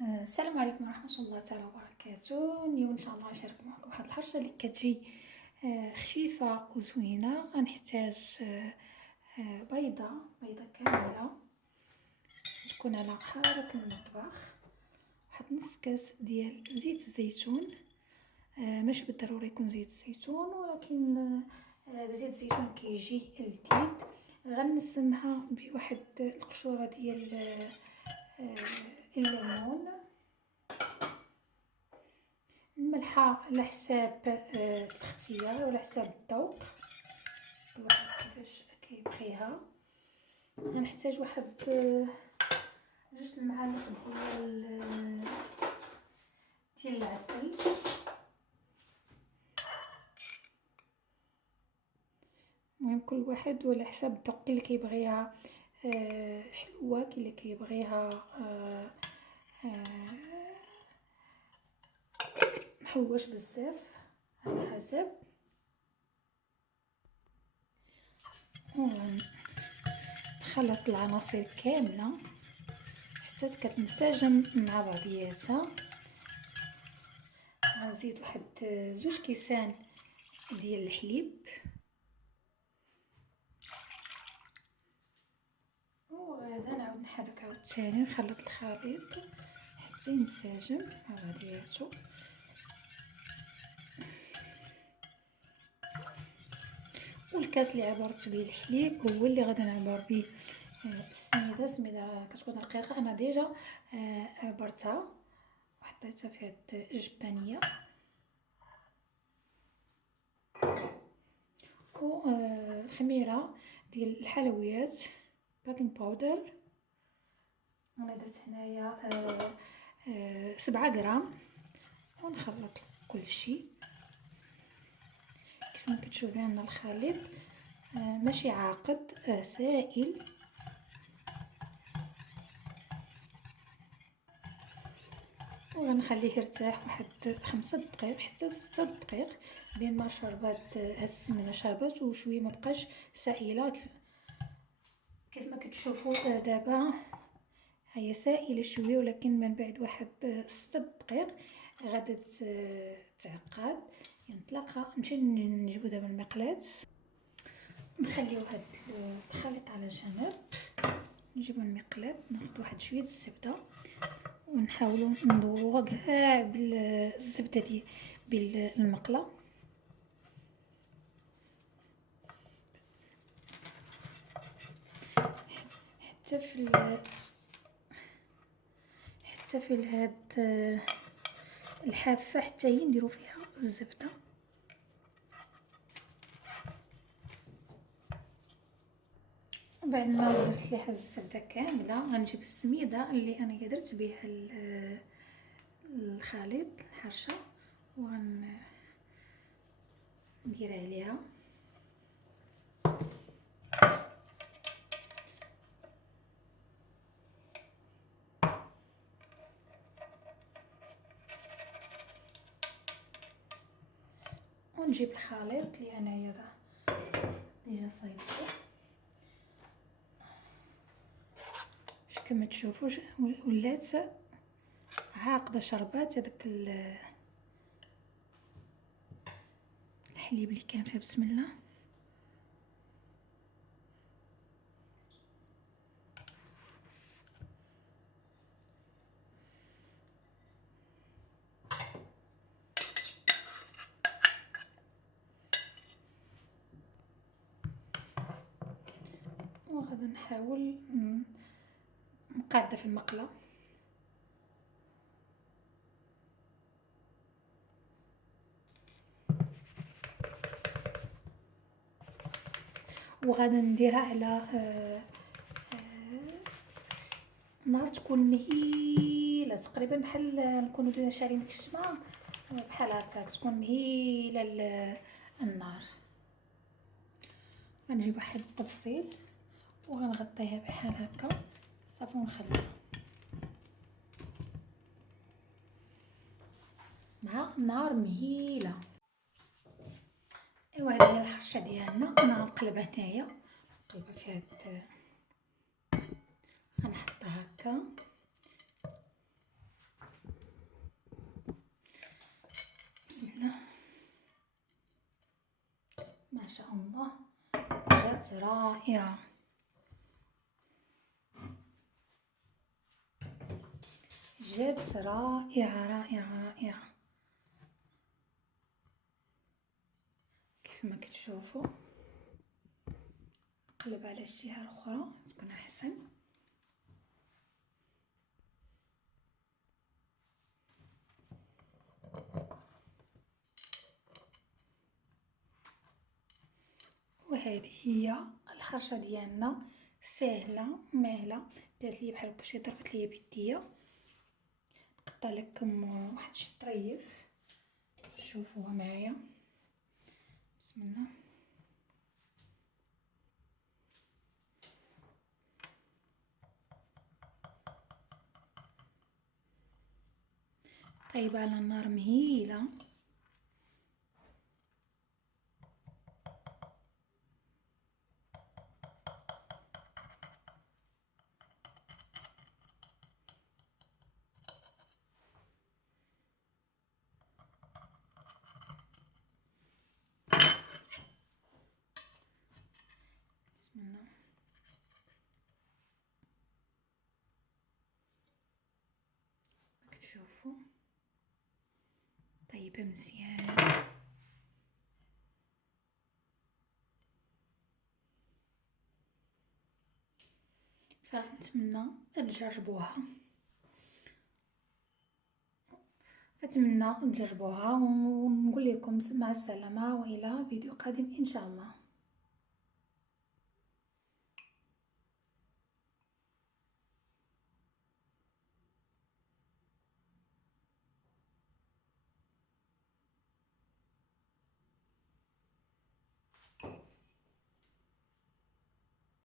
السلام عليكم ورحمة الله تعالى وبركاته. اليوم ان شاء الله غنشارك معكم واحد الحرشة اللي كتجي خفيفة وزوينة. غنحتاج بيضة كاملة تكون على حرارة المطبخ، واحد نص كاس ديال زيت الزيتون. مش بالضروري يكون زيت الزيتون، ولكن بزيت الزيتون كيجي لذيذ. غنسمها بواحد القشورة ديال الليمون، الملحة على حساب الاختيار وعلى حساب الذوق، الواحد كيفاش كيبغيها. غنحتاج واحد 2 المعالق ديال العسل، المهم كل واحد وعلى حساب الذوق اللي كيبغيها حلوه، كاين اللي كيبغيها محوش بزاف، على حسب. نخلط العناصر كامله حتى كتنسجم مع بعضياتها. غنزيد واحد 2 كيسان ديال الحليب، وغادا نعاود نحرك عاوتاني نخلط الخليط حتى ينسجم مع بعضياتو. والكاس اللي عبرت به الحليب هو اللي غادي نعبر به السميده كتكون رقيقه. انا ديجا عبرتها وحطيتها في هاد الجبانيه، والخميره ديال الحلويات باكين باودر. انا درت هنايا 7 غرام، ونخلط كلشي. كيف ما كتشوفي عندنا الخليط ماشي عاقد، سائل. وغنخليه يرتاح واحد 5 دقائق حتى 6 دقائق بين ما شربات هاد السمنه شربات وشويه ما بقاش سائله. كيف ما كتشوفوا دابا هي سائله شويه، ولكن من بعد واحد 6 دقائق غادا تعقد. نتلاقى نمشي نجيبو دابا المقلاة، نخليو هاد الخليط على جنب. نجيبو المقلاة، ناخد واحد شويه الزبده ونحاولوا ندوروها كاع بالزبده دي بالمقله. حتى في هاد الحافه حتى هي نديرو فيها الزبده. بعد ما درت ليها الزبده كامله غنجيب السميده اللي انا درت بها الخليط الحرشه، وغندير عليها. ونجيب الخليط اللي انايا ديجا صايبته. كما تشوفوا ولات عاقده، شربات هذاك الحليب اللي كان فيه. بسم الله. وغادي نحاول نقادة في المقله. وغادي نديرها على نار تكون مهيله، تقريبا بحال نكونوا شارين ديك الشمعه، بحال هكاك تكون مهيله النار. غنجيب واحد الطبسيل وغنغطيها بحال هكا صافي، ونخليها مع نار مهيله. ايوا هذه هي الحرشه ديالنا. انا غنقلبها هنايا، نقلبها في هاد، غنحطها هكا الله جات رائعة. جات رائعة رائعة رائعة كيف ما كتشوفوا. نقلب على الجهة الأخرى تكون أحسن. وهذه هي الحرشة ديالنا، سهلة ماهلة. دارت لي بحال هكا شي ضربت ليا بيديا. نقطع لكم واحد الشطريف شوفوها معايا. بسم الله. طيب على النار مهيلة. بسم الله. كتشوفوا طيبة مزيان. فنتمنى تجربوها، ونقول لكم مع السلامة، والى فيديو قادم ان شاء الله.